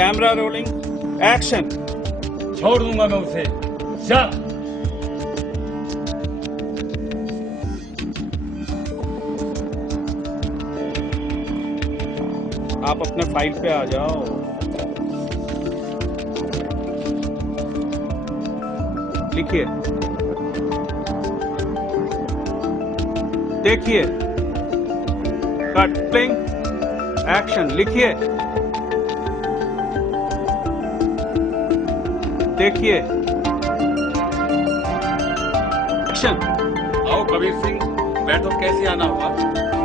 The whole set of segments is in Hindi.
Camera rolling, action. छोड़ दूंगा मैं उसे, जा। आप अपने फाइल पे आ जाओ। लिखिए, देखिए, कटिंग, एक्शन। लिखिए, देखिए, एक्शन। आओ कबीर सिंह, बैठो, कैसे आना हुआ?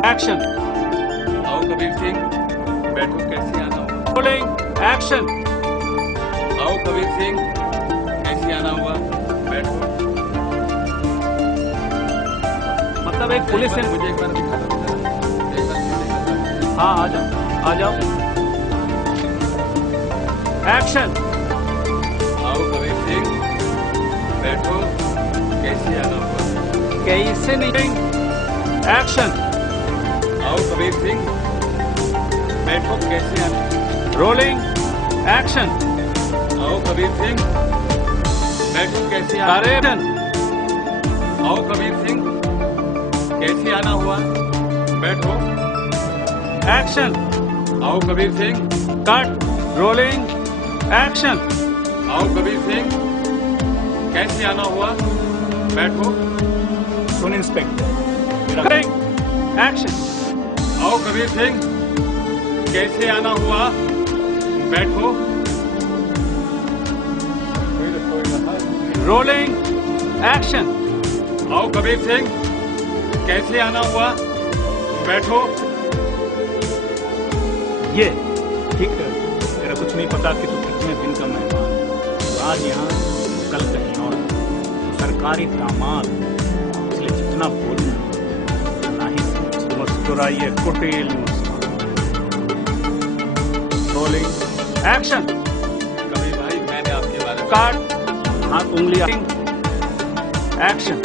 एक्शन। आओ कबीर सिंह, बैठो, कैसे आना हुआ? Rolling, action. आओ कबीर सिंह, कैसे आना हुआ? बैठो। मतलब एक पुलिस से मुझे एक बार दिखा दो। हाँ, आ जाओ, आ जाओ। एक्शन। आओ कबीर सिंह, बैठो, कैसे आना हुआ? कैसे नहीं? एक्शन। आओ कबीर सिंह, बैठो, कैसे आना? Rolling, action. आओ कबीर सिंह, बैठो, कैसे आना? डायरेक्शन। आओ कबीर सिंह, कैसे आना हुआ? बैठो। एक्शन। आओ Kabir Singh, cut, rolling, action. आओ कबीर सिंह, कैसे आना हुआ? बैठो। सुन इंस्पेक्टर, एक्शन। आओ कबीर सिंह, कैसे आना हुआ? बैठो। Rolling, action. आओ कबीर सिंह, कैसे आना हुआ? बैठो। ये ठीक है, तेरा कुछ नहीं पता कि तू कितने दिन का मेहमान है। तो आज यहाँ, कल कहीं और। सरकारी दामाद, इसलिए जितना बोलना ना ही समझ। मुस्कुराइए, कुटिल मुस्कुराइए। Rolling, action. कबीर भाई, मैंने आपके बारे में काट, हाथ उंगलियां, एक्शन।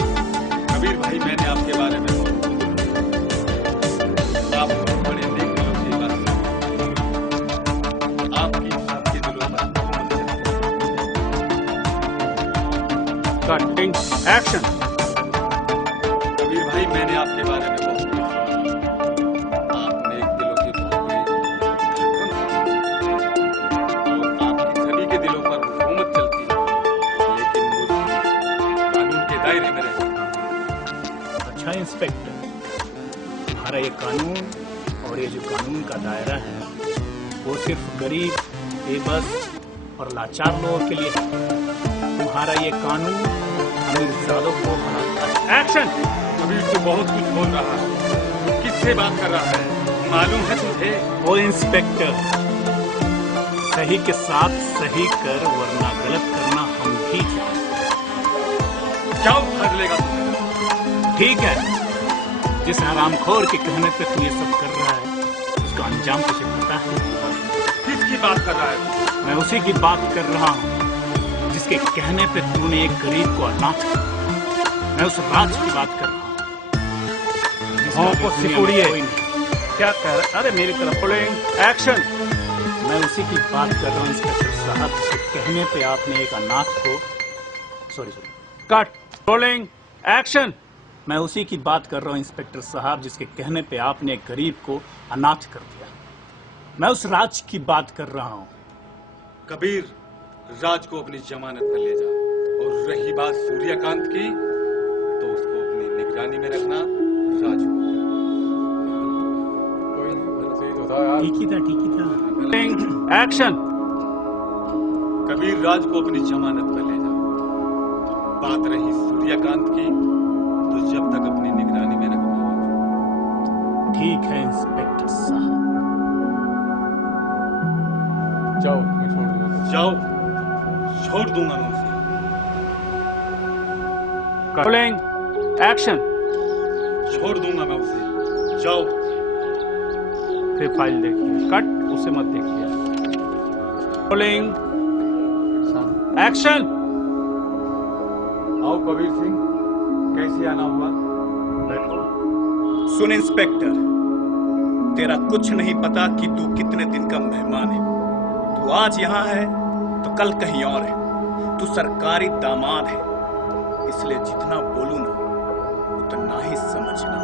कबीर भाई, मैंने आपके बारे में आप बड़े नेक दिलों से बात, आपके दिलों पर कटिंग, एक्शन। कबीर भाई, मैंने आपके बारे में बहुत कुछ सुना। आप नेक दिलों की बहुत और आपकी सभी के दिलों पर हुकूमत चलती है, लेकिन मुल्क कानून के दायरे में रहती है। अच्छा इंस्पेक्टर, तुम्हारा ये कानून और ये जो कानून का दायरा है, वो सिर्फ गरीब, बेबस और लाचार लोगों के लिए है। तुम्हारा ये कानून अमीरजादों को बनाता है। एक्शन। कबीर तो बहुत कुछ बोल रहा है, किससे बात कर रहा है? मालूम है तुझे? ओ इंस्पेक्टर, सही के साथ सही कर, वरना गलत करना हम भी जानते हैं। क्या उखाड़ लेगा तुम्हें? ठीक है, जिस हरामखोर के कहने पे तू ये सब कर रहा है, उसका अंजाम तुझे पता है। किसकी बात कर रहा है? मैं उसी की बात कर रहा हूँ जिसके कहने पे तूने एक गरीब को अनाथ किया। मैं उस राज की बात कर रहा हूँ को सिकुड़िए। क्या कह रहे? अरे मेरी तरफ बोलेंगे, एक्शन। मैं उसी की बात कर रहा हूँ इंस्पेक्टर साहब, जिसके कहने पे आपने एक अनाथ को, सॉरी, कट, रोलिंग, एक्शन। मैं उसी की बात कर रहा हूँ इंस्पेक्टर साहब, जिसके कहने पे आपने एक गरीब को अनाथ कर दिया। मैं उस राज की बात कर रहा हूँ। कबीर, राज को अपनी जमानत पर ले जा। और रही बात सूर्यकांत की, तो उसको अपनी निगरानी में रखना। राज को ठीक ही था। एक्शन। कबीर, राज को अपनी जमानत पर ले जा। बात रही सूर्यकांत की, तो जब तक अपनी निगरानी में रखना। ठीक है इंस्पेक्टर साहब। जाओ, मैं छोड़ दूंगा। जाओ, छोड़ दूंगा मैं उसे। Rolling, action. छोड़ दूंगा मैं उसे, जाओ। फिर फाइल देखिए, कट, उसे मत देखिए। Rolling, action. आओ कबीर सिंह, कैसे आना हुआ? बैठो। सुन इंस्पेक्टर, तेरा कुछ नहीं पता कि तू कितने दिन का मेहमान है। तू आज यहाँ है तो कल कहीं और है। तू सरकारी दामाद है, इसलिए जितना बोलूं ना उतना ही समझना।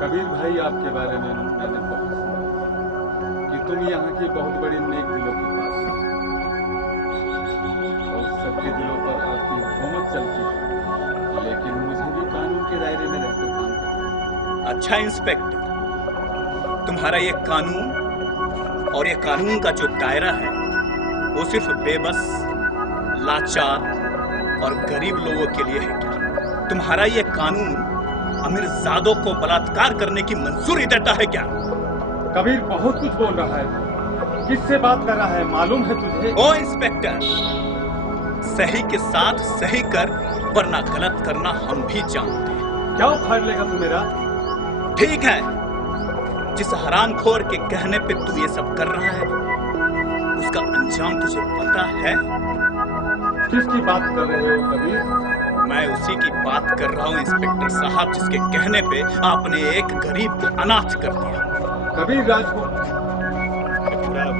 कबीर भाई, आपके बारे में मैंने बहुत सुना कि तुम यहाँ की बहुत बड़ी नेक दिलों के पास हो और सबके दिलों पर आपकी हुकूमत चलती है, लेकिन मुझे भी कानून के दायरे में रहकर काम करना है। अच्छा इंस्पेक्टर, तुम्हारा ये कानून और ये कानून का जो दायरा है वो सिर्फ बेबस, लाचार और गरीब लोगों के लिए है क्या? तुम्हारा ये कानून अमीरजादों को बलात्कार करने की मंजूरी देता है क्या? कबीर बहुत कुछ बोल रहा है, किससे बात कर रहा है मालूम है तुझे? ओ इंस्पेक्टर, सही के साथ सही कर, वरना गलत करना हम भी जानते हैं। क्या उखाड़ लेगा तू मेरा? ठीक है, जिस हरामखोर के कहने पे तू ये सब कर रहा है उसका अंजाम तुझे पता है? किसकी बात कर रहे हो कबीर? मैं उसी की बात कर रहा हूँ इंस्पेक्टर साहब, जिसके कहने पे आपने एक गरीब को अनाथ कर दिया। कबीर राज को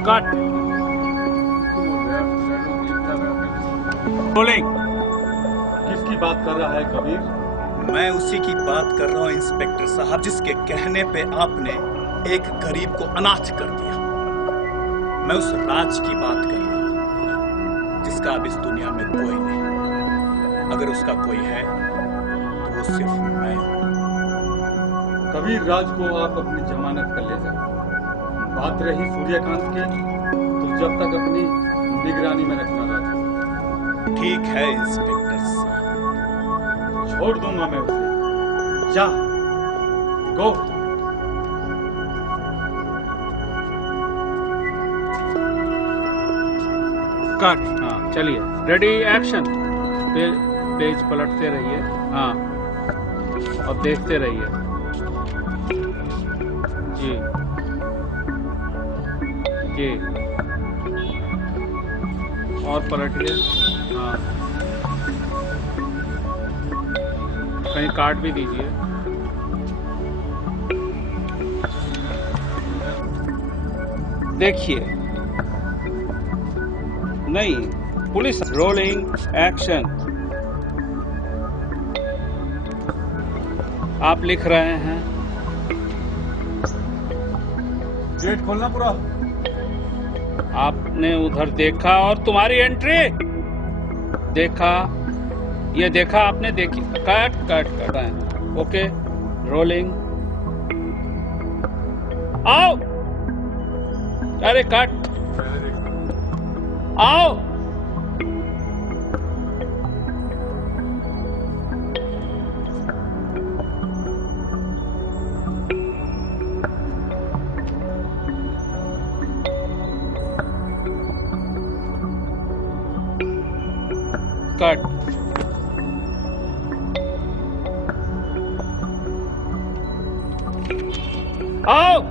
कट। रोलिंग। किसकी बात कर रहा है कबीर? मैं उसी की बात कर रहा हूँ इंस्पेक्टर साहब, जिसके कहने पे आपने एक गरीब को अनाथ कर दिया। मैं उस राज की बात कर रहा हूँ जिसका अब इस दुनिया में कोई नहीं। अगर उसका कोई है तो वो सिर्फ मैं हूँ। कबीर राज को आप अपनी जमानत पर ले जाओ। बात रही सूर्यकांत की, तो जब तक अपनी निगरानी में रखना राज। ठीक है इंस्पेक्टर साहब, छोड़ दूंगा मैं उसे। जा, गो। कट। हाँ चलिए, रेडी एक्शन। पेज पलटते रहिए। हाँ, अब देखते रहिए जी जी। और पलटिए। हाँ, कहीं काट भी दीजिए। देखिए, नहीं, पुलिस। Rolling action. आप लिख रहे हैं। गेट खोलना पूरा। आपने उधर देखा और तुम्हारी एंट्री देखा, ये देखा आपने, देखी। Cut cut cut. Okay, rolling. आओ। अरे कट। आओ। कट। आओ।